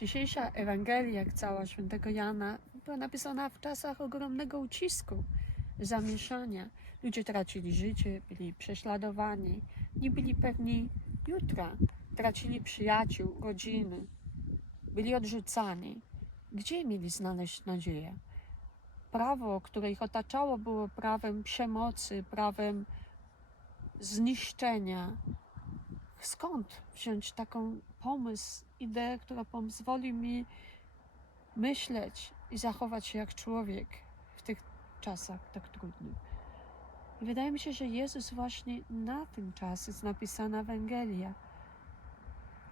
Dzisiejsza Ewangelia, jak cała świętego Jana, była napisana w czasach ogromnego ucisku, zamieszania. Ludzie tracili życie, byli prześladowani, nie byli pewni jutra, tracili przyjaciół, rodziny, byli odrzucani. Gdzie mieli znaleźć nadzieję? Prawo, które ich otaczało, było prawem przemocy, prawem zniszczenia. Skąd wziąć taką pomysł, ideę, która pozwoli mi myśleć i zachować się jak człowiek w tych czasach tak trudnych? I wydaje mi się, że Jezus właśnie na ten czas jest napisana Ewangelia.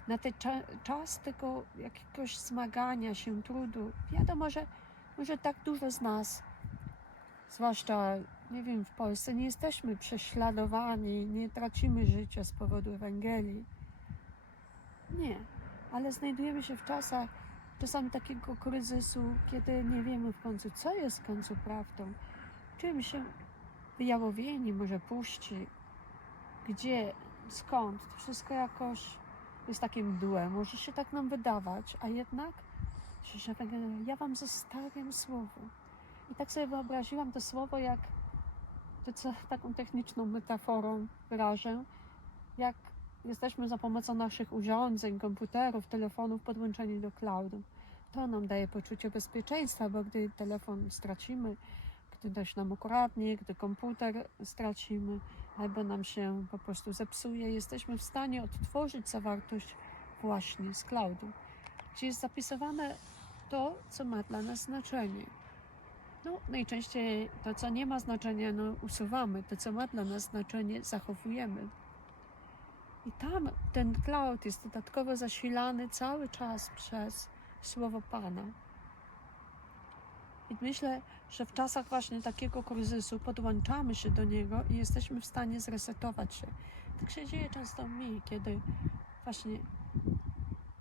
Na ten cza czas tego jakiegoś zmagania się, trudu. Wiadomo, że może tak dużo z nas, zwłaszcza, nie wiem, w Polsce, nie jesteśmy prześladowani, nie tracimy życia z powodu Ewangelii. Nie, ale znajdujemy się w czasach czasami takiego kryzysu, kiedy nie wiemy w końcu, co jest w końcu prawdą. Czym się wyjałowieni może puści, gdzie, skąd. To wszystko jakoś jest takie mdłe. Może się tak nam wydawać, a jednak ja wam zostawiam słowo. I tak sobie wyobraziłam to słowo jak taką techniczną metaforą wyrażę, jak jesteśmy za pomocą naszych urządzeń, komputerów, telefonów podłączeni do cloudu. To nam daje poczucie bezpieczeństwa, bo gdy telefon stracimy, gdy ktoś nam ukradnie, gdy komputer stracimy, albo nam się po prostu zepsuje, jesteśmy w stanie odtworzyć zawartość właśnie z cloudu, gdzie jest zapisywane to, co ma dla nas znaczenie. No, najczęściej to, co nie ma znaczenia, no, usuwamy. To, co ma dla nas znaczenie, zachowujemy. I tam ten cloud jest dodatkowo zasilany cały czas przez słowo Pana. I myślę, że w czasach właśnie takiego kryzysu podłączamy się do niego i jesteśmy w stanie zresetować się. Tak się dzieje często mi, kiedy właśnie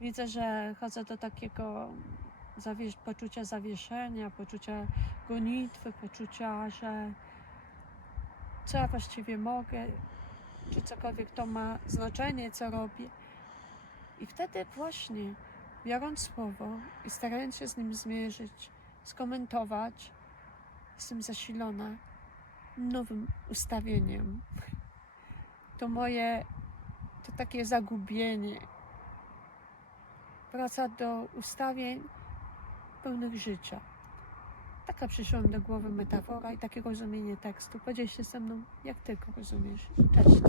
widzę, że chodzę do takiego zawies- poczucia zawieszenia, poczucia gonitwy, poczucia, że co ja właściwie mogę, czy cokolwiek to ma znaczenie, co robię. I wtedy właśnie, biorąc słowo i starając się z nim zmierzyć, skomentować, jestem zasilona nowym ustawieniem. To moje, to takie zagubienie wraca do ustawień pełnych życia. Taka przyszła mi do głowy metafora i takie rozumienie tekstu. Podziel się ze mną, jak ty go rozumiesz. Cześć.